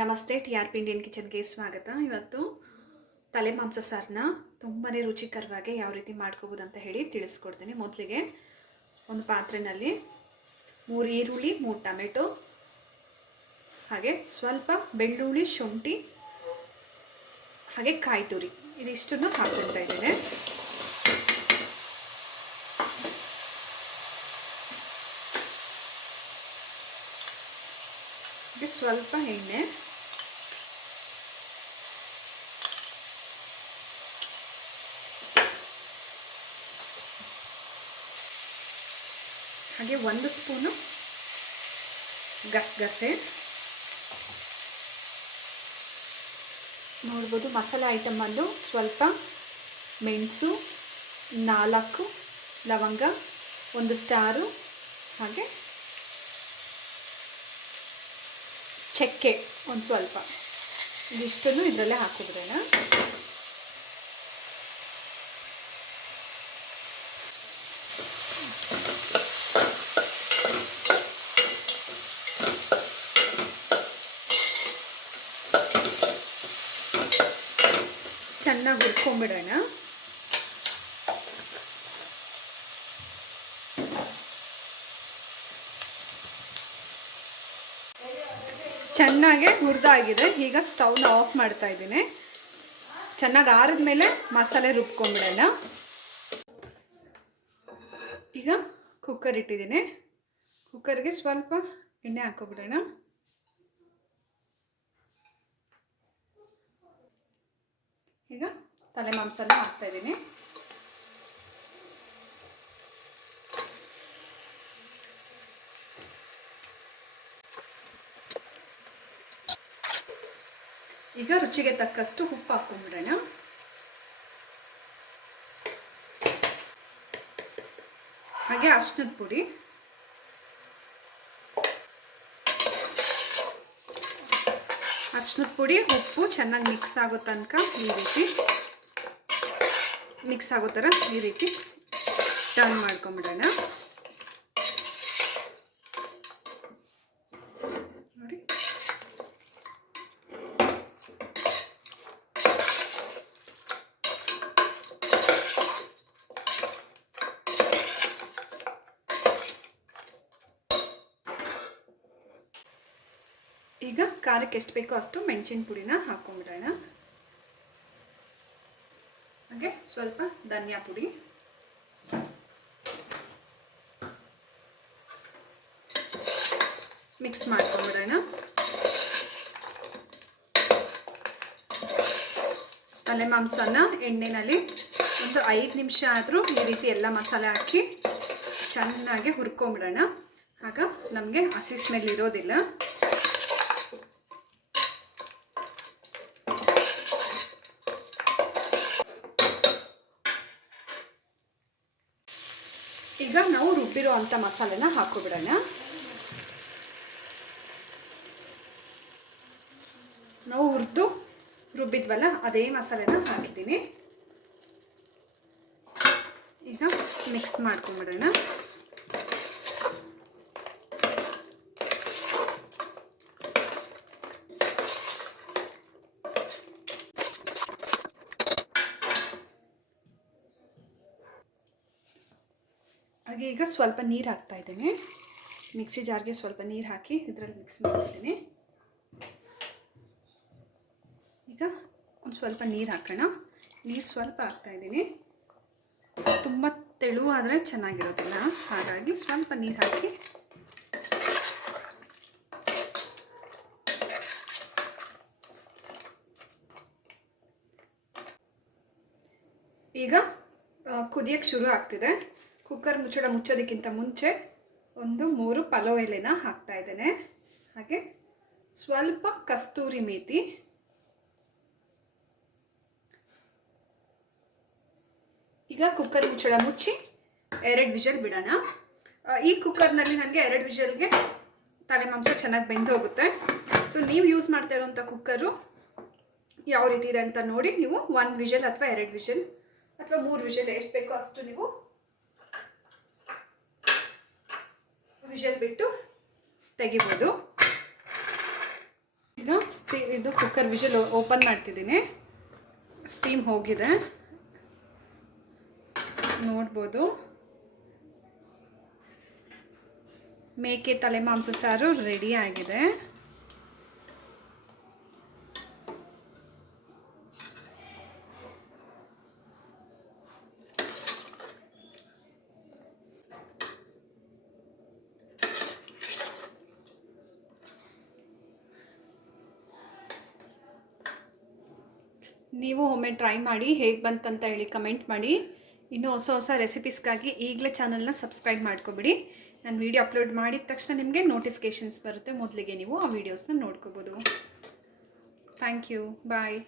ನಮಸ್ತೆ, T R P Indian ಕಿಚನ್ಗೆ ಸ್ವಾಗತ. ಇವತ್ತು ತಲೆ ಮಾಂಸ ಸಾರನ್ನ ತುಂಬಾ ರುಚಿಕರವಾಗಿ ಯಾವ ರೀತಿ ಮಾಡ್ಕೋಬೋದು ಅಂತ ಹೇಳಿ ತಿಳಿಸ್ಕೊಡ್ತೀನಿ. ಮೊದಲಿಗೆ ಒಂದು ಪಾತ್ರೆಯಲ್ಲಿ ಮೂರು ಈರುಳ್ಳಿ, ಮೂರು ಟೊಮೆಟೊ, ಹಾಗೆ ಸ್ವಲ್ಪ ಬೆಳ್ಳುಳ್ಳಿ, ಶುಂಠಿ, ಹಾಗೆ ಕಾಯಿ ತುರಿ. ಇದಿಷ್ಟನ್ನು ಹಾಕ್ಕೊಳ್ತಾ ಇದ್ದೇನೆ. ಸ್ವಲ್ಪ ಎಣ್ಣೆ ಹಾಗೆ ಒಂದು ಸ್ಪೂನು ಗಸಗಸೆ. ನೋಡ್ಬೋದು ಮಸಾಲೆ ಐಟಮ್ ಬಂದು ಸ್ವಲ್ಪ ಮೆಣಸು, ನಾಲ್ಕು ಲವಂಗ, ಒಂದು ಸ್ಟಾರು, ಹಾಗೆ ಚಕ್ಕೆ ಒಂದು ಸ್ವಲ್ಪ. ಇದಿಷ್ಟನ್ನು ಇದರಲ್ಲೇ ಹಾಕಿಬಿಡೋಣ ಚೆನ್ನಾಗಿ ಹುರ್ಕೊಂಬಿಡೋಣ. ಚೆನ್ನಾಗೆ ಹುರಿದಾಗಿದೆ. ಈಗ ಸ್ಟವ್ನ ಆಫ್ ಮಾಡ್ತಾ ಇದ್ದೀನಿ. ಚೆನ್ನಾಗಿ ಆರಿದ ಮೇಲೆ ಮಸಾಲೆ ರುಬ್ಕೊಂಬಿಡೋಣ. ಈಗ ಕುಕ್ಕರ್ ಇಟ್ಟಿದ್ದೀನಿ. ಕುಕ್ಕರ್ಗೆ ಸ್ವಲ್ಪ ಎಣ್ಣೆ ಹಾಕೊಬಿಡೋಣ ಈಗ ತಲೆ ಮಾಂಸನ ಹಾಕ್ತಾ ಇದ್ದೀನಿ. ಈಗ ರುಚಿಗೆ ತಕ್ಕಷ್ಟು ಉಪ್ಪು ಹಾಕೊಂಡ್ಬಿಡೋಣ ಹಾಗೆ ಅರ್ಶಿನದ ಪುಡಿ. ಅರ್ಶಿನದ ಪುಡಿ, ಉಪ್ಪು ಚೆನ್ನಾಗಿ ಮಿಕ್ಸ್ ಆಗೋ ತನಕ ಈ ರೀತಿ. ಮಿಕ್ಸ್ ಆಗೋ ಥರ ಈ ರೀತಿ ಟರ್ನ್ ಮಾಡ್ಕೊಂಬಿಡೋಣ. ನೋಡಿ. ಈಗ ಖಾರಕ್ಕೆ ಎಷ್ಟು ಬೇಕೋ ಅಷ್ಟು ಮೆಣಸಿನ ಪುಡಿನ ಹಾಕೊಂಡ್ಬಿಡೋಣ ಹಾಗೆ ಸ್ವಲ್ಪ ಧನಿಯಾ ಪುಡಿ. ಮಿಕ್ಸ್ ಮಾಡ್ಕೊಂಡ್ಬಿಡೋಣ ತಲೆ ಮಾಂಸನ ಎಣ್ಣೆನಲ್ಲಿ ಒಂದು ಐದು ನಿಮಿಷ ಆದರೂ ಈ ರೀತಿ ಎಲ್ಲ ಮಸಾಲೆ ಹಾಕಿ ಚೆನ್ನಾಗಿ ಹುರ್ಕೊಂಬಿಡೋಣ. ಆಗ ನಮಗೆ ಹಸಿ ಸ್ಮೆಲ್ ಇರೋದಿಲ್ಲ. ಈಗ ನಾವು ರುಬ್ಬಿರೋ ಅಂಥ ಮಸಾಲೆನ ಹಾಕೋಬಿಡೋಣ ನಾವು ಹುರಿದು ರುಬ್ಬಿದ್ವಲ್ಲ ಅದೇ ಮಸಾಲೆನ ಹಾಕಿದ್ದೀನಿ. ಈಗ ಮಿಕ್ಸ್ ಮಾಡ್ಕೊಂಬಿಡೋಣ. ಹಾಗೆ ಈಗ ಸ್ವಲ್ಪ ನೀರು ಹಾಕ್ತಾ ಇದ್ದೀನಿ. ಮಿಕ್ಸಿ ಜಾರ್ಗೆ ಸ್ವಲ್ಪ ನೀರು ಹಾಕಿ ಇದರಲ್ಲಿ ಮಿಕ್ಸ್ ಮಾಡ್ತೀನಿ. ಈಗ ಒಂದು ಸ್ವಲ್ಪ ನೀರು ಹಾಕೋಣ. ನೀರು ಸ್ವಲ್ಪ ಹಾಕ್ತಾ ಇದ್ದೀನಿ. ತುಂಬ ತೆಳುವಾದರೆ ಚೆನ್ನಾಗಿರೋದಿಲ್ಲ. ಹಾಗಾಗಿ ಸ್ವಲ್ಪ ನೀರು ಹಾಕಿ. ಈಗ ಕುದಿಯೋಕ್ಕೆ ಶುರು ಆಗ್ತಿದೆ. ಕುಕ್ಕರ್ ಮುಚ್ಚಳ ಮುಚ್ಚೋದಕ್ಕಿಂತ ಮುಂಚೆ ಒಂದು ಮೂರು ಪಲಾವ್ ಎಲೆನ ಹಾಕ್ತಾ ಇದ್ದೇನೆ. ಹಾಗೆ ಸ್ವಲ್ಪ ಕಸ್ತೂರಿ ಮೇತಿ, ಈಗ ಕುಕ್ಕರ್ ಮುಚ್ಚಳ ಮುಚ್ಚಿ ಎರಡು ವಿಷಲ್ ಬಿಡೋಣ. ಈ ಕುಕ್ಕರ್ನಲ್ಲಿ ನನಗೆ ಎರಡು ವಿಷಲ್ಗೆ ತಲೆ ಮಾಂಸ ಚೆನ್ನಾಗಿ ಬೆಂದು ಹೋಗುತ್ತೆ. ಸೊ ನೀವು ಯೂಸ್ ಮಾಡ್ತಾ ಇರೋವಂಥ ಕುಕ್ಕರು ಯಾವ ರೀತಿ ಇದೆ ಅಂತ ನೋಡಿ, ನೀವು ಒಂದು ವಿಷಲ್ ಅಥವಾ ಎರಡು ವಿಷಲ್ ಅಥವಾ ಮೂರು ವಿಷಲ್ ಎಷ್ಟು ಬೇಕೋ ಅಷ್ಟು ನೀವು ವಿಷಲ್ ಬಿಟ್ಟು ತೆಗಿಬೋದು. ಈಗ ಸ್ಟೀ, ಇದು ಕುಕ್ಕರ್ ವಿಷಲ್ ಓಪನ್ ಮಾಡ್ತಿದ್ದೀನಿ. ಸ್ಟೀಮ್ ಹೋಗಿದೆ. ನೋಡ್ಬೋದು. ಮೇಕೆ ತಲೆ ಮಾಂಸ ಸಾರು ರೆಡಿ ಆಗಿದೆ. ನೀವು ಒಮ್ಮೆ ಟ್ರೈ ಮಾಡಿ ಹೇಗೆ ಬಂತಂತ ಹೇಳಿ ಕಮೆಂಟ್ ಮಾಡಿ. ಇನ್ನೂ ಹೊಸ ಹೊಸ ರೆಸಿಪೀಸ್ಗಾಗಿ ಈಗಲೇ ಚಾನಲ್ನ ಸಬ್ಸ್ಕ್ರೈಬ್ ಮಾಡ್ಕೊಬಿಡಿ. ನಾನು ವೀಡಿಯೋ ಅಪ್ಲೋಡ್ ಮಾಡಿದ ತಕ್ಷಣ ನಿಮಗೆ ನೋಟಿಫಿಕೇಷನ್ಸ್ ಬರುತ್ತೆ. ಮೊದಲಿಗೆ ನೀವು ಆ ವೀಡಿಯೋಸ್ನ ನೋಡ್ಕೋಬೋದು. Thank you bye